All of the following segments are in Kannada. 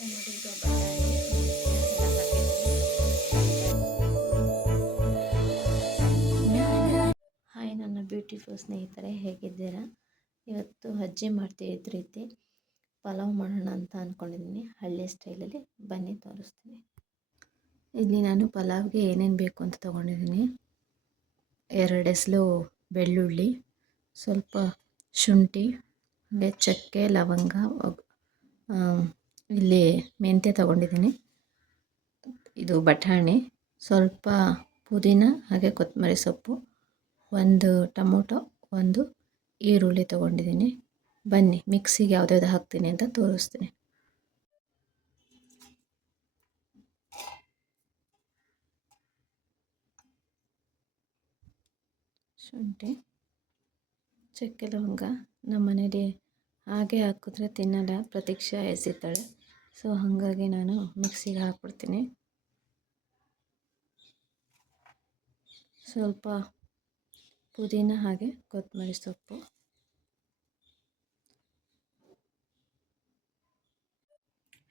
ನೋಡಿ ಇದು ಬಟಾಣಿ ಎಲ್ಲ ಹಾಕಿದ್ದೀನಿ. ಹಾಯ್ ನನ್ನ ಬ್ಯೂಟಿಫುಲ್ ಸ್ನೇಹಿತರೆ, ಹೇಗಿದ್ದೀರಾ? ಇವತ್ತು ಅಜ್ಜಿ ಮಾಡ್ತಿದ್ದ ರೀತಿ ಪಲಾವ್ ಮಾಡೋಣ ಅಂತ ಅಂದ್ಕೊಂಡಿದ್ದೀನಿ. ಹಳ್ಳಿ ಸ್ಟೈಲಲ್ಲಿ ಬನ್ನಿ ತೋರಿಸ್ತೀನಿ. ಇಲ್ಲಿ ನಾನು ಪಲಾವ್ಗೆ ಏನೇನು ಬೇಕು ಅಂತ ತೊಗೊಂಡಿದ್ದೀನಿ. 2 ಎಸಳು ಬೆಳ್ಳುಳ್ಳಿ, ಸ್ವಲ್ಪ ಶುಂಠಿ, ಹಾಗೆ ಚಕ್ಕೆ, ಲವಂಗ, ಇಲ್ಲಿ ಮೆಂತ್ಯ ತೊಗೊಂಡಿದ್ದೀನಿ. ಇದು ಬಟಾಣಿ, ಸ್ವಲ್ಪ ಪುದೀನ, ಹಾಗೆ ಕೊತ್ತಂಬರಿ ಸೊಪ್ಪು, 1 ಟೊಮೊಟೊ, 1 ಈರುಳ್ಳಿ ತೊಗೊಂಡಿದ್ದೀನಿ. ಬನ್ನಿ ಮಿಕ್ಸಿಗೆ ಯಾವುದ್ಯಾವ್ದು ಹಾಕ್ತೀನಿ ಅಂತ ತೋರಿಸ್ತೀನಿ. ಶುಂಠಿ, ಚಕ್ಕೆ, ಲವಂಗ ನಮ್ಮ ಮನೇಲಿ ಹಾಗೆ ಹಾಕಿದ್ರೆ ತಿನ್ನಲ್ಲ, ಪ್ರತೀಕ್ಷಾ ಎಸಿತಾಳೆ. ಸೊ ಹಾಗಾಗಿ ನಾನು ಮಿಕ್ಸಿಗೆ ಹಾಕ್ಬಿಡ್ತೀನಿ. ಸ್ವಲ್ಪ ಪುದೀನ ಹಾಗೆ ಕೊತ್ತಂಬರಿ ಸೊಪ್ಪು,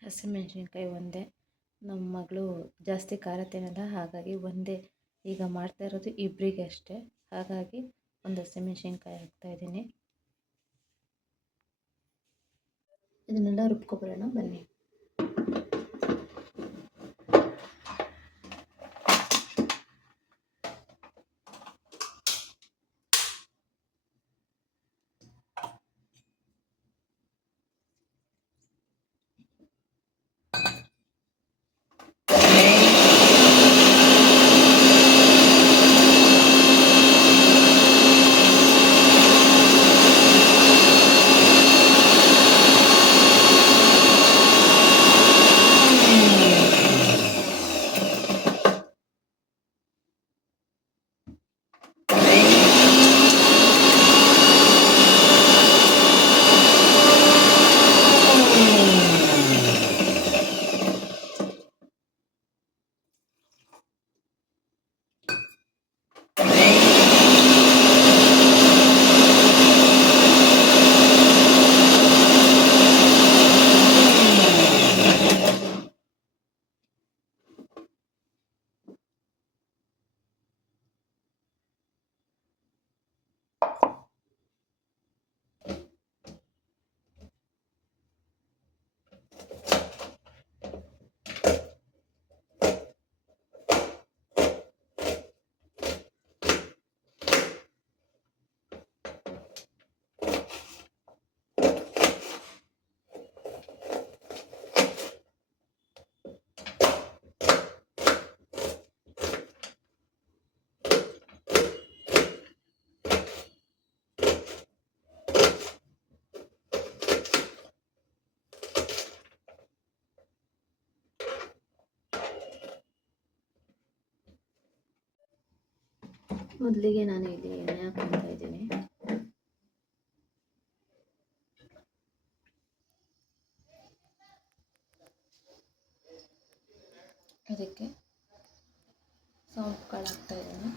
ಹಸಿಮೆಣಸಿನ್ಕಾಯಿ ಒಂದೇ. ನಮ್ಮ ಮಗಳು ಜಾಸ್ತಿ ಖಾರ ತಿನ್ನಲ್ಲ, ಹಾಗಾಗಿ ಒಂದೇ ಈಗ ಮಾಡ್ತಾ ಇರೋದು ಇಬ್ಬರಿಗೆ ಅಷ್ಟೇ. ಹಾಗಾಗಿ 1 ಹಸಿಮೆಣಸಿನ್ಕಾಯಿ ಹಾಕ್ತಾಯಿದ್ದೀನಿ. ಇದನ್ನೆಲ್ಲ ರುಬ್ಕೊಬರೋಣ ಬನ್ನಿ. ಮೊದಲಿಗೆ ನಾನು ಇಲ್ಲಿ ಎಣ್ಣೆ ಹಾಕ್ಕೊತಾ ಇದ್ದೀನಿ. ಅದಕ್ಕೆ ಸೌಂಪು ಕಾಳು ಹಾಕ್ತಾಯಿದ್ದೀನಿ.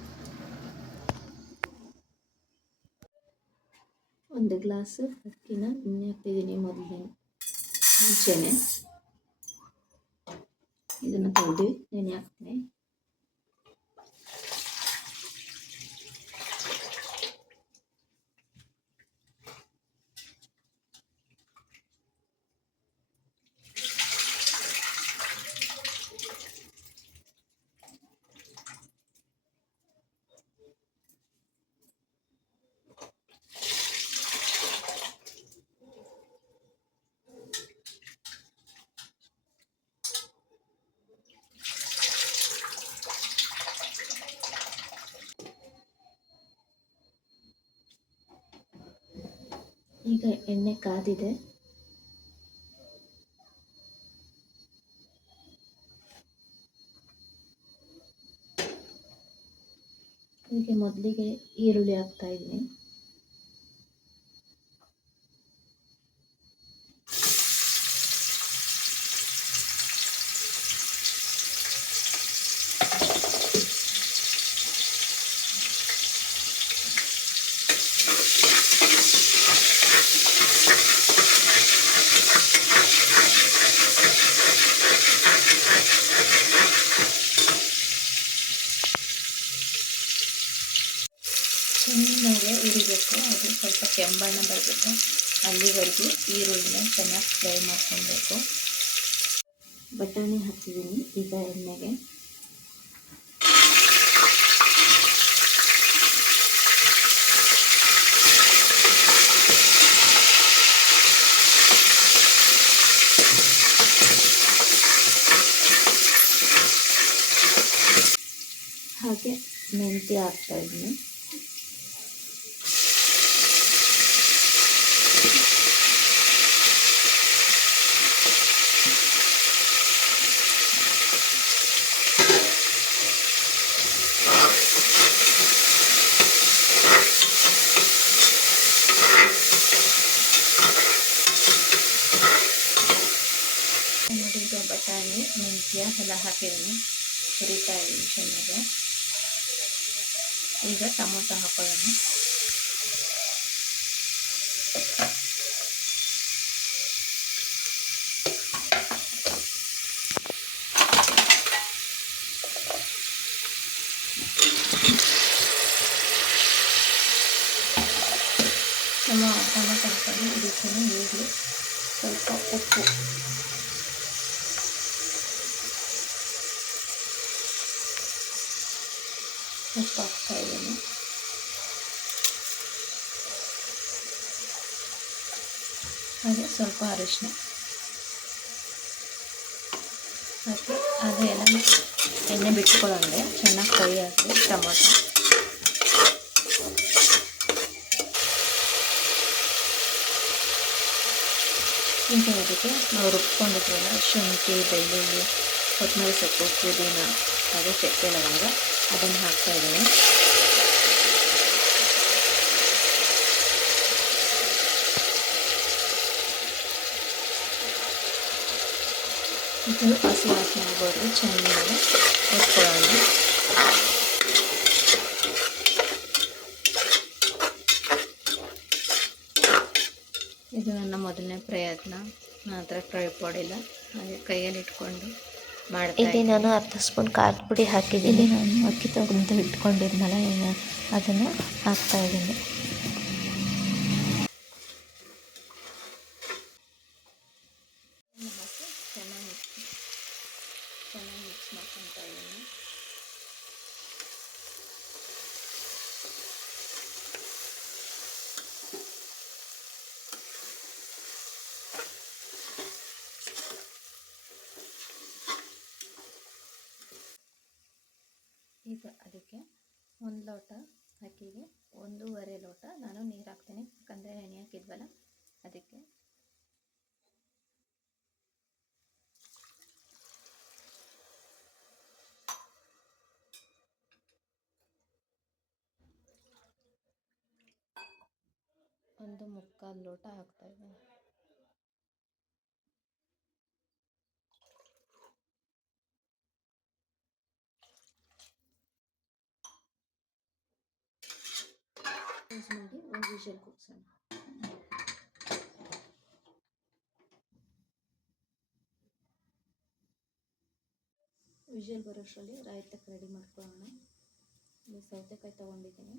1 ಗ್ಲಾಸ್ ಅಕ್ಕಿನ ನೆನೆ ಹಾಕ್ತಿದ್ದೀನಿ. ಮುಂಚೆನೆ ಇದನ್ನು ತೊಳೆದು ನೆನೆ ಹಾಕ್ತೀನಿ. ಈಗ ಎಣ್ಣೆ ಕಾದಿದೆ. ಇದಕ್ಕೆ ಮೊದಲಿಗೆ ಈರುಳ್ಳಿ ಹಾಕ್ತಾ ಇದ್ದೀನಿ. ಕೆಂಬಣ್ಣ ಬರಬೇಕು ಅಲ್ಲಿವರೆಗೂ ಈರುಳ್ಳಿನ ಚೆನ್ನಾಗಿ ಫ್ರೈ ಮಾಡ್ಕೊಬೇಕು. ಬಟಾಣಿ ಹಾಕಿದ್ದೀನಿ ಈಗ ಎಣ್ಣೆಗೆ. ಹಾಗೆ ಮೆಂತ್ಯ ಹಾಕ್ತಾಯಿದ್ದೀನಿ. ನೋಡಿ ಈಗ ಬಟಾಣಿ ಮೆಂತ್ಯ ಎಲ್ಲ ಹಾಕಿದ್ದೀನಿ, ಹುರಿತಾ ಇದ್ದೀನಿ ಚೆನ್ನಾಗಿ. ಈಗ ಟೊಮೊಟೊ ಹಾಕೊಳ್ಳೋಣ. ಟೊಮೊಟೊ ಹಾಕೊಂಡು ಇದಕ್ಕೆ ಈಗಲೂ ಸ್ವಲ್ಪ ಉಪ್ಪು, ಹಾಕ್ತಾ ಇದ್ದೀನಿ. ಹಾಗೆ ಸ್ವಲ್ಪ ಅರಿಶಿನ ಹಾಕಿ ಅದೆಲ್ಲ ಎಣ್ಣೆ ಬಿಟ್ಕೊಳ್ಳೋಂಗೆ ಚೆನ್ನಾಗಿ ಫ್ರೈ ಹಾಕಿ ಟೊಮೊಟೊ. ಈಗ ಅದಕ್ಕೆ ನಾವು ರುಬ್ಕೊಂಡಿದ್ವಲ್ಲ ಶುಂಠಿ, ಬೆಳ್ಳುಳ್ಳಿ, ಕೊತ್ತಂಬರಿ ಸೊಪ್ಪು, ಪುದೀನ ಹಾಗೆ ಚಕ್ಕೆ ಲವಂಗ ಅದನ್ನು ಹಾಕ್ತಾಯಿದ್ದೀನಿ. ಇದು ಹಸಿ ವಾಸನೆ ಆಗೋದು ಚೆನ್ನಾಗಿ ಹುರ್ಕೊಳ್ಳೋಣ. ಇದು ನನ್ನ ಮೊದಲನೇ ಪ್ರಯತ್ನ. ನನ್ನ ಹತ್ರ ಟ್ರೈಪಾಡ್ ಇಲ್ಲ, ಹಾಗೆ ಕೈಯಲ್ಲಿ ಇಟ್ಕೊಂಡು ಮಾಡ್ತಾ. ಇಲ್ಲಿ ನಾನು ಅರ್ಧ ಸ್ಪೂನ್ ಖಾರದ ಪುಡಿ ಹಾಕಿದ್ದೀನಿ. ನಾನು ಅಕ್ಕಿ ತೊಗೊಂಡು ಇಟ್ಕೊಂಡಿದ್ನಲ್ಲ, ಈಗ ಅದನ್ನು ಹಾಕ್ತಾಯಿದ್ದೀನಿ. ಹಾಕಿ ಚೆನ್ನಾಗಿ ಮಿಕ್ಸ್ ಮಾಡ್ಕೊತಾ ಇದ್ದೀನಿ. ಈಗ ಅದಕ್ಕೆ 1 ಲೋಟ ಅಕ್ಕಿಗೆ 1.5 ಲೋಟ ನಾನು ನೀರು ಹಾಕ್ತೀನಿ, ಯಾಕಂದರೆ ಎಣ್ಣೆ ಹಾಕಿದ್ವಲ್ಲ ಅದಕ್ಕೆ. ಒಂದು 3/4 ಲೋಟ ಹಾಕ್ತಾಯಿದ್ದೀನಿ. ಮಾಡಿ ಒಂದು ವಿಷಲ್ ಕೂಗ್ಸೋಣ. ವಿಷಲ್ ಬರೋಷ್ಟರಲ್ಲಿ ರಾಯ್ತಕ್ಕೆ ರೆಡಿ ಮಾಡ್ಕೊಳ್ಳೋಣ. ಇಲ್ಲಿ ಸೌತೆಕಾಯಿ ತೊಗೊಂಡಿದ್ದೀನಿ.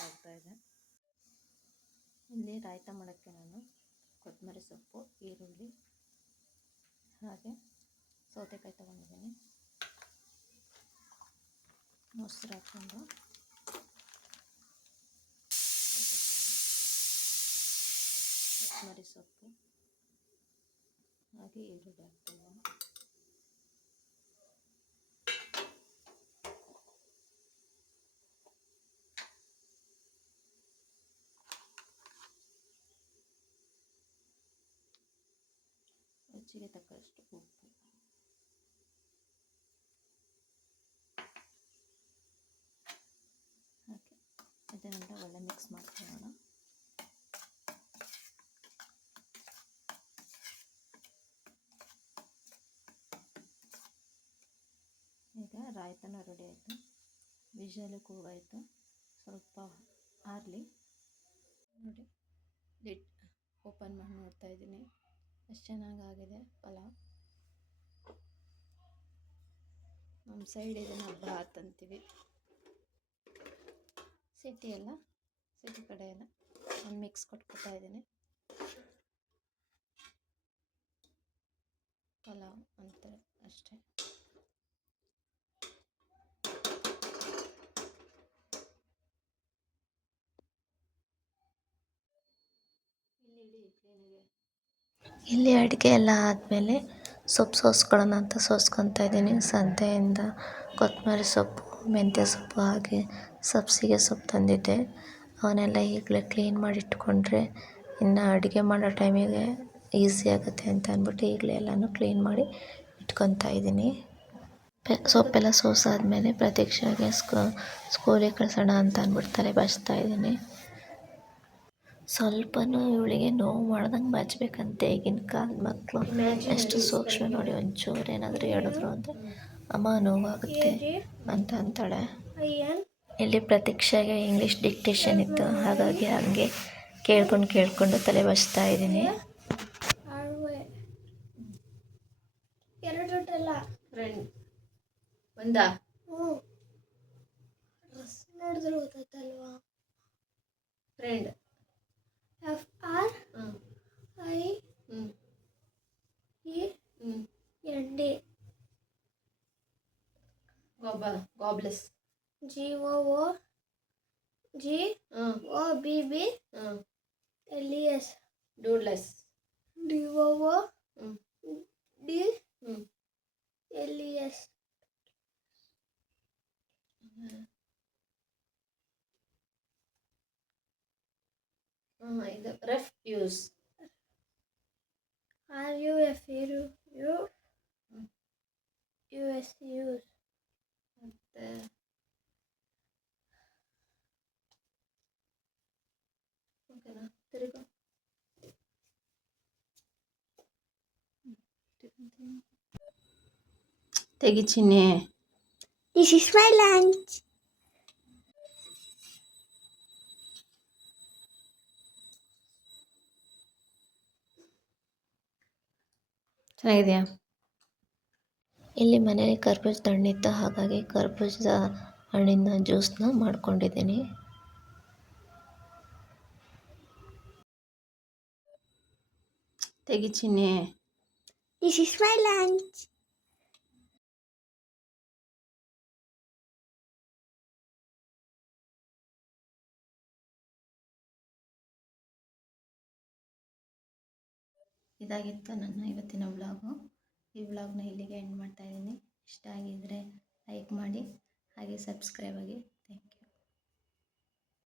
ಆಗ್ತಾಯಿದೆ. ಇಲ್ಲಿ ರಾಯ್ತ ಮಾಡೋಕ್ಕೆ ನಾನು ಕೊತ್ತಂಬರಿ ಸೊಪ್ಪು, ಈರುಳ್ಳಿ ಹಾಗೆ ಸೌತೆಕಾಯಿ ತೊಗೊಂಡಿದ್ದೀನಿ. ಮೊಸರು ಹಾಕ್ಕೊಂಡು ಕೊತ್ತಂಬರಿ ಸೊಪ್ಪು ಹಾಗೆ ಈರುಳ್ಳಿ ಹಾಕ್ತಿದ್ದೀನಿ. ರುಚಿಗೆ ತಕ್ಕಷ್ಟು ಉಪ್ಪು. ಹಾಕಿ ಇದನ್ನೆಲ್ಲ ಒಳ್ಳೆ ಮಿಕ್ಸ್ ಮಾಡ್ಕೊಳ್ಳೋಣ. ಈಗ ರಾಯ್ತನ ರೆಡಿ ಆಯಿತು. ವಿಷಲು ಕೂಗಾಯಿತು, ಸ್ವಲ್ಪ ಆರಲಿ ನೋಡಿ. ಲಿಡ್ ಓಪನ್ ಮಾಡಿ ನೋಡ್ತಾ ಇದ್ದೀನಿ. ಎಷ್ಟು ಚೆನ್ನಾಗಾಗಿದೆ ಪಲಾವ್. ನಮ್ಮ ಸೈಡ್ ಇದನ್ನು ಬಾತ್ ಅಂತೀವಿ. ಸಿಟಿ ಕಡೆ ಎಲ್ಲ ನಾನು ಮಿಕ್ಸ್ ಕೊಟ್ಕೊತಾ ಇದ್ದೀನಿ. ಪಲಾವ್ ಅಂತಾರೆ ಅಷ್ಟೇ. ಇಲ್ಲಿ ಅಡುಗೆ ಎಲ್ಲ ಆದಮೇಲೆ ಸೊಪ್ಪು ಸೋಸ್ಕೊಳ್ಳೋಣ ಅಂತ ಸೋಸ್ಕೊತಾ ಇದ್ದೀನಿ. ಸಂತೆಯಿಂದ ಕೊತ್ತಂಬರಿ ಸೊಪ್ಪು, ಮೆಂತ್ಯ ಸೊಪ್ಪು ಹಾಗೆ ಸಬ್ಸಿಗೆ ಸೊಪ್ಪು ತಂದಿದ್ದೆ. ಅವನ್ನೆಲ್ಲ ಈಗಲೇ ಕ್ಲೀನ್ ಮಾಡಿ ಇಟ್ಕೊಂಡ್ರೆ ಇನ್ನು ಅಡುಗೆ ಮಾಡೋ ಟೈಮಿಗೆ ಈಸಿ ಆಗುತ್ತೆ ಅಂತ ಅಂದ್ಬಿಟ್ಟು ಈಗಲೇ ಎಲ್ಲನೂ ಕ್ಲೀನ್ ಮಾಡಿ ಇಟ್ಕೊತಾ ಇದ್ದೀನಿ. ಸೊಪ್ಪೆಲ್ಲ ಸೋಸಾದ್ಮೇಲೆ ಪ್ರತೀಕ್ಷೆಗೆ ಸ್ಕೂಲಿಗೆ ಕಳಿಸೋಣ ಅಂತ ಅಂದ್ಬಿಟ್ಟು ತಲೆ ಬಾಚ್ತಾ ಇದ್ದೀನಿ. ಸ್ವಲ್ಪನೂ ಇವಳಿಗೆ ನೋವು ಮಾಡ್ದಂಗೆ ಬಾಚಬೇಕಂತೆ ಈಗಿನ ಕಾಲದ ಮಕ್ಕಳು. ಎಷ್ಟು ಸೂಕ್ಷ್ಮ ನೋಡಿ, ಒಂಚೂರು ಏನಾದರೂ ಹೇಳಿದ್ರು ಅಂದರೆ ಅಮ್ಮ ನೋವಾಗುತ್ತೆ ಅಂತ ಅಂತಾಳೆ. ಇಲ್ಲಿ ಪ್ರತೀಕ್ಷೆಗೆ ಇಂಗ್ಲೀಷ್ ಡಿಕ್ಟೇಷನ್ ಇತ್ತು, ಹಾಗಾಗಿ ಹಂಗೆ ಕೇಳ್ಕೊಂಡು ತಲೆ ಬಾಚ್ತಾ ಇದ್ದೀನಿ. ಒಂದಾ ನೋಡಿದ್ರೆ ಗೊತ್ತಾಯ್ತಲ್ವಾ friend. FRIEND Gobless GOOGLES Doodless DOODLES. ಇದು REFUSE RUFUSE. ಮತ್ತೆ ಓಕೆನಾ, ತಿರುಗು. ತೆಗಿ ಚಿನ್ನೆ. This is my lunch. ಚೆನ್ನಾಗಿದೆಯಾ? ಇಲ್ಲಿ ಮನೇಲಿ ಕರ್ಬೂಜದ ಹಣ್ಣಿತ್ತು, ಹಾಗಾಗಿ ಕರ್ಬೂಜದ ಹಣ್ಣಿನ ಜ್ಯೂಸನ್ನ ಮಾಡ್ಕೊಂಡಿದ್ದೀನಿ. ತೆಗಿ ಚಿನ್ನೆ. This is my lunch. ಇದಾಗಿತ್ತು ನನ್ನ ಇವತ್ತಿನ ವ್ಲಾಗು. ಈ ವ್ಲಾಗ್ನ ಇಲ್ಲಿಗೆ ಎಂಡ್ ಮಾಡ್ತಾಯಿದ್ದೀನಿ. ಇಷ್ಟ ಆಗಿದ್ದರೆ ಲೈಕ್ ಮಾಡಿ, ಹಾಗೆ ಸಬ್ಸ್ಕ್ರೈಬ್ ಆಗಿ.